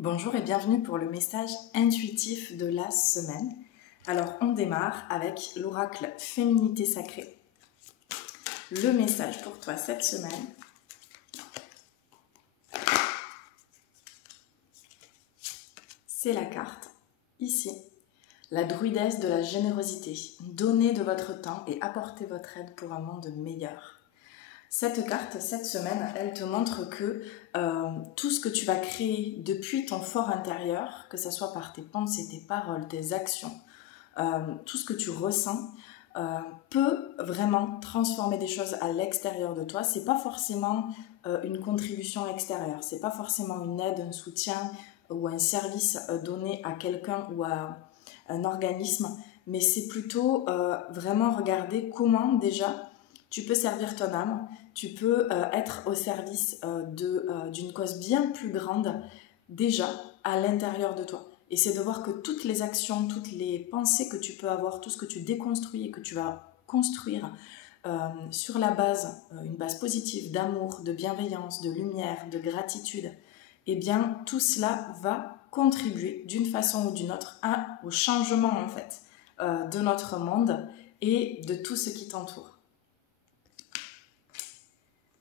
Bonjour et bienvenue pour le message intuitif de la semaine. Alors on démarre avec l'oracle Féminité Sacrée. Le message pour toi cette semaine. C'est la carte, ici, la druidesse de la générosité. Donnez de votre temps et apportez votre aide pour un monde meilleur. Cette carte, cette semaine, elle te montre que tout ce que tu vas créer depuis ton fort intérieur, que ce soit par tes pensées, tes paroles, tes actions, tout ce que tu ressens, peut vraiment transformer des choses à l'extérieur de toi. C'est pas forcément une contribution extérieure, c'est pas forcément une aide, un soutien ou un service donné à quelqu'un ou à un organisme, mais c'est plutôt vraiment regarder comment déjà tu peux servir ton âme, tu peux être au service d'une cause bien plus grande déjà à l'intérieur de toi. Et c'est de voir que toutes les actions, toutes les pensées que tu peux avoir, tout ce que tu déconstruis et que tu vas construire sur la base, une base positive d'amour, de bienveillance, de lumière, de gratitude, eh bien tout cela va contribuer d'une façon ou d'une autre au changement en fait de notre monde et de tout ce qui t'entoure.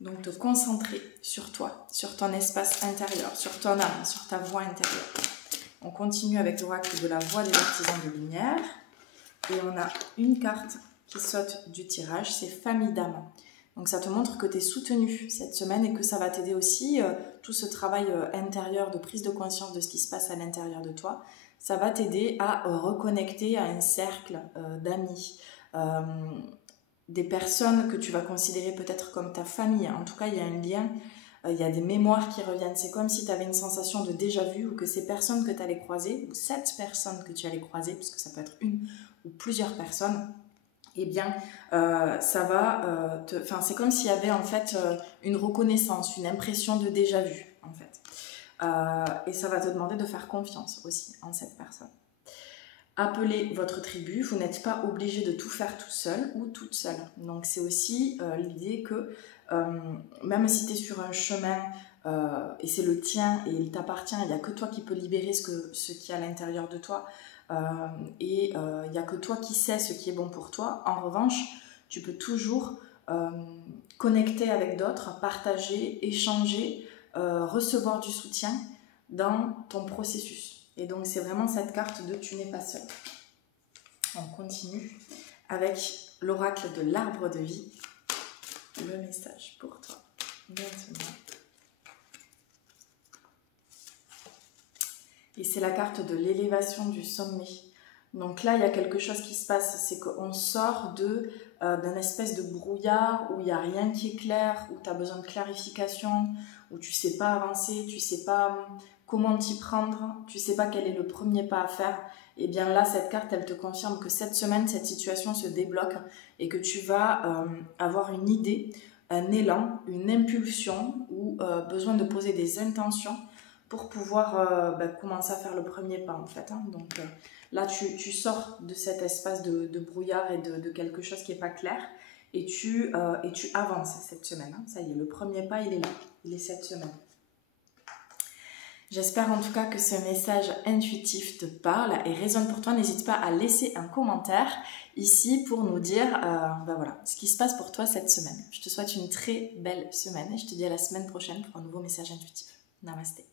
Donc te concentrer sur toi, sur ton espace intérieur, sur ton âme, sur ta voix intérieure. On continue avec l'oracle de la voix des artisans de lumière. Et on a une carte qui saute du tirage, c'est famille d'âme. Donc ça te montre que tu es soutenu cette semaine et que ça va t'aider aussi, tout ce travail intérieur de prise de conscience de ce qui se passe à l'intérieur de toi. Ça va t'aider à reconnecter à un cercle d'amis, des personnes que tu vas considérer peut-être comme ta famille. En tout cas, il y a un lien, il y a des mémoires qui reviennent. C'est comme si tu avais une sensation de déjà-vu ou que ces personnes que tu allais croiser, ou cette personne que tu allais croiser, puisque ça peut être une ou plusieurs personnes, eh bien, ça va c'est comme s'il y avait en fait une reconnaissance, une impression de déjà-vu, en fait. Et ça va te demander de faire confiance aussi en cette personne. Appelez votre tribu, vous n'êtes pas obligé de tout faire tout seul ou toute seule. Donc c'est aussi l'idée que même si tu es sur un chemin et c'est le tien et il t'appartient, il n'y a que toi qui peux libérer ce qui est à l'intérieur de toi et il n'y a que toi qui sais ce qui est bon pour toi. En revanche, tu peux toujours connecter avec d'autres, partager, échanger, recevoir du soutien dans ton processus. Et donc, c'est vraiment cette carte de « tu n'es pas seul ». On continue avec l'oracle de l'arbre de vie. Le message pour toi maintenant. Et c'est la carte de l'élévation du sommet. Donc là, il y a quelque chose qui se passe, c'est qu'on sort d'un espèce de brouillard où il n'y a rien qui est clair, où tu as besoin de clarification, où tu ne sais pas avancer, tu ne sais pas comment t'y prendre, tu ne sais pas quel est le premier pas à faire. Et bien là, cette carte, elle te confirme que cette semaine, cette situation se débloque et que tu vas avoir une idée, un élan, une impulsion ou besoin de poser des intentions pour pouvoir commencer à faire le premier pas en fait. Donc là, tu sors de cet espace de brouillard et de quelque chose qui n'est pas clair et tu avances cette semaine. Ça y est, le premier pas, il est là, il est cette semaine. J'espère en tout cas que ce message intuitif te parle et résonne pour toi. N'hésite pas à laisser un commentaire ici pour nous dire voilà, ce qui se passe pour toi cette semaine. Je te souhaite une très belle semaine et je te dis à la semaine prochaine pour un nouveau message intuitif. Namasté.